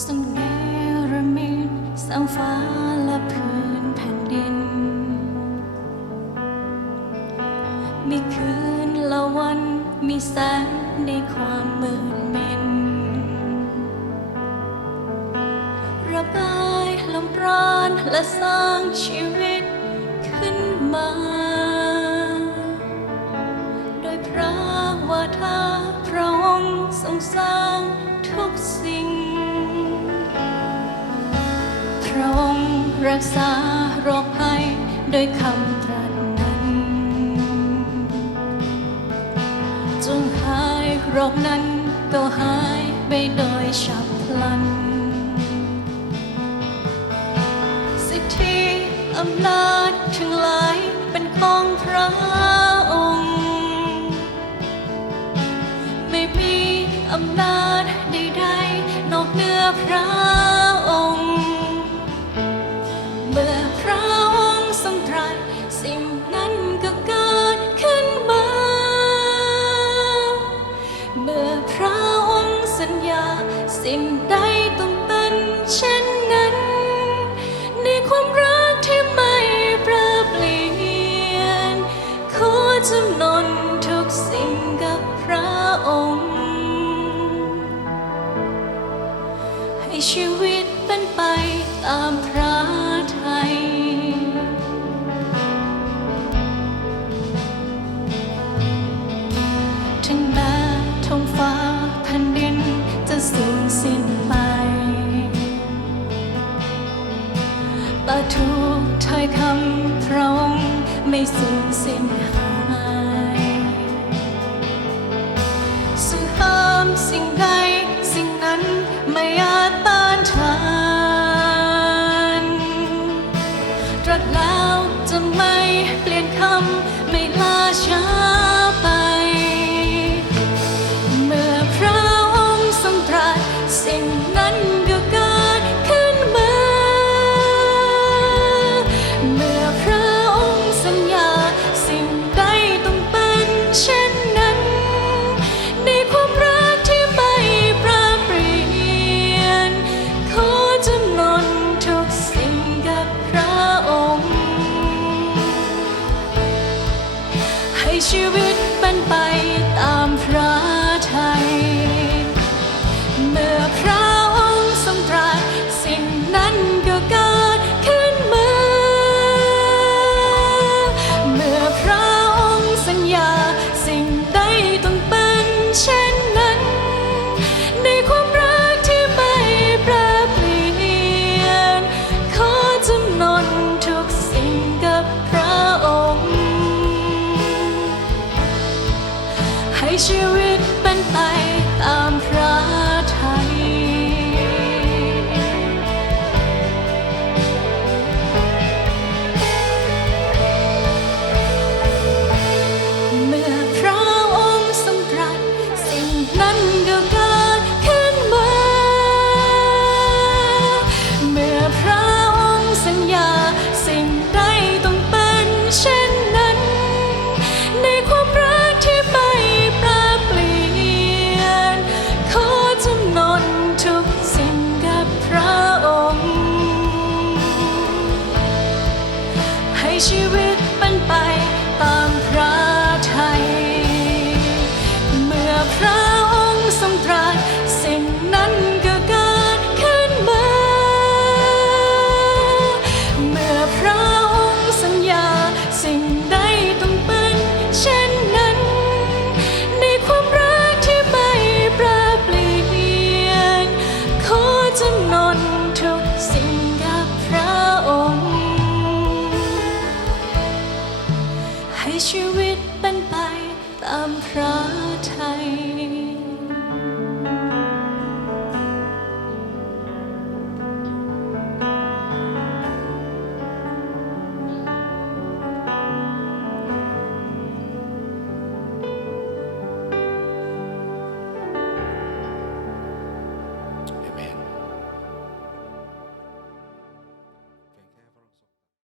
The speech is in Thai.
ทรงเนรมิตสร้างฟ้าและพื้นแผ่นดิน มีคืนและวันมีแสงในความมืดมินระบายลมปราณและสร้างชีวิต ระองค์รักษาโรคภัยโดยคำตรัสนั้น จงหายโรคนั้นก็หายไปโดยฉับพลัน สิทธิอำนาจทั้งหลายเป็นของพระองค์ ไม่มีอำนาจใดๆนอกเหนือพระ สิ่งใดต้องเป็นเช่นนั้น ในความรักที่ไม่ปรเปลี่ยนขอจำนนทุกสิ่งกับพระองค์ ให้ชีวิตเป็นไปตามพระ แต่ทุกถ้อยคำพระองค์ไม่สูญสิ้นหายซึ่งห้ามสิ่งใดสิ่งนั้นไม่อาจต้านทานตรัสแล้วจะไม่เปลี่ยนคำไม่ลา ชีวิตเป็นไป ใชีวิตเป็นไปตามพระทัย